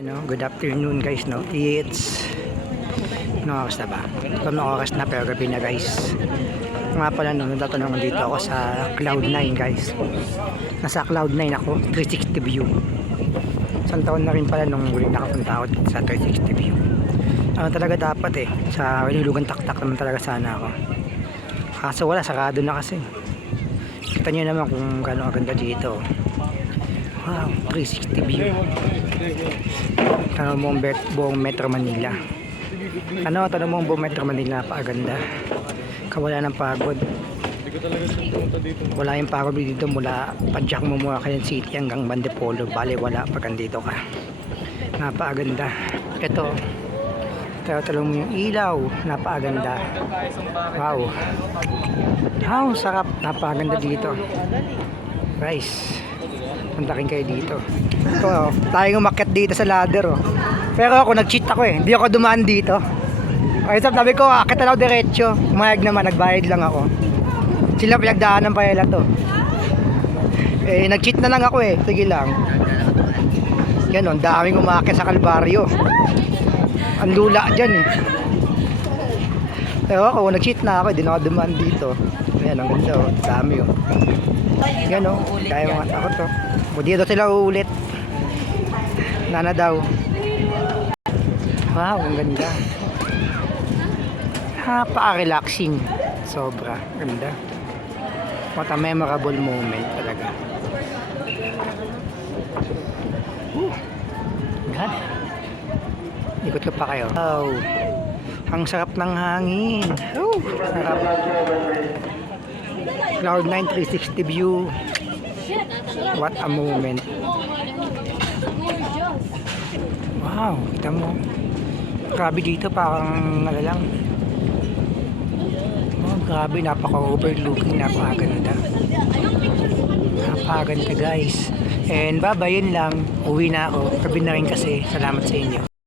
Ano, good afternoon guys, no? It's no oras na ba? Ito na oras na pero gabi na guys. Nga pala no, natatanong dito ako sa Cloud9 guys. Nasa Cloud9 ako, 360 view. Isang taon na rin pala nung huli nakapunta ako sa 360 view. Ano talaga dapat sa ilulugan taktak naman talaga sana ako. Kaso wala, sarado na kasi. Kita nyo naman kung gano'ng ganda dito. Wow, 360 view. Tanong mo buong Metro Manila. Tanong mo buong Metro Manila, napakaganda. Kawala ng pagod. Wala yung pagod dito mula Padjak mo muna Quezon City hanggang Bandipolo. Bale wala pag andito ka. Napakaganda. Ito. Talong mo yung ilaw. Napakaganda. Wow. Wow, sarap. Napakaganda dito. Guys, punta rin kayo dito. Ito, tayong umakyat dito sa ladder. Pero ako, nag-cheat ako hindi ako dumaan dito. Okay, sabi ko, akit na lang diretso. Umayag naman, nagbayad lang ako. Sila pinagdaanan pa nila to. Nag-cheat na lang ako sige lang. Yan daming umakyat sa Kalbaryo. Ang lula dyan Pero ako, nag-cheat na ako, hindi na ako dumaan dito. Ayan, ang ganda dami yan kaya mga takot dito sila uulit. Nana daw. Wow, ang ganda. Napaka-relaxing. Sobra. Ganda. What a memorable moment talaga. God. Ikot ko pa kayo. Wow. Ang sarap ng hangin. Sarap. Cloud9 360 view. What a moment. Wow, kita mo. Grabe dito, parang lang. Grabe, napaka-overlooking, napakaganda. Napakaganda guys. And bye-bye, yun lang. Uwi na ako. Gabi na rin kasi. Salamat sa inyo.